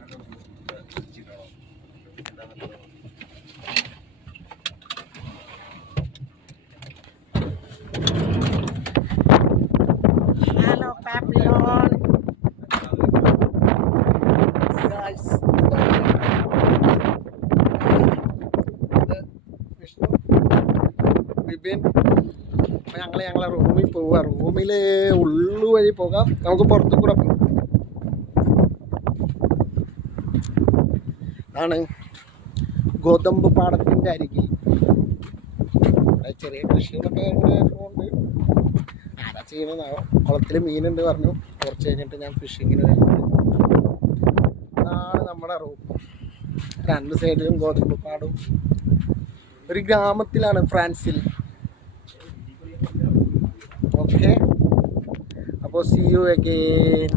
Hello, Papillon. Guys. Vishnu Vipin ഞങ്ങളെ റൂമിൽ പോവുക. റൂമിൽ ഉള്ളു വഴി പോകാം, നമുക്ക് പുറത്തു കൂടെ പോകാം. ആണ് ഗോതമ്പ് പാടത്തിൻ്റെ അരികിൽ ചെറിയ കൃഷികളൊക്കെ ഇങ്ങനെ പോകുന്നുണ്ട്. ആരാ ചെയ്യണമെന്നാവോ. കുളത്തിൽ മീനുണ്ട് പറഞ്ഞു. കുറച്ച് കഴിഞ്ഞിട്ട് ഞാൻ ഫിഷിങ്ങിന് വരുന്നത്. അതാണ് നമ്മുടെ റൂം. രണ്ട് സൈഡിലും ഗോതമ്പ് പാടും. ഒരു ഗ്രാമത്തിലാണ്, ഫ്രാൻസിൽ. ഓക്കെ, അപ്പോൾ സീ യു അഗെയിൻ.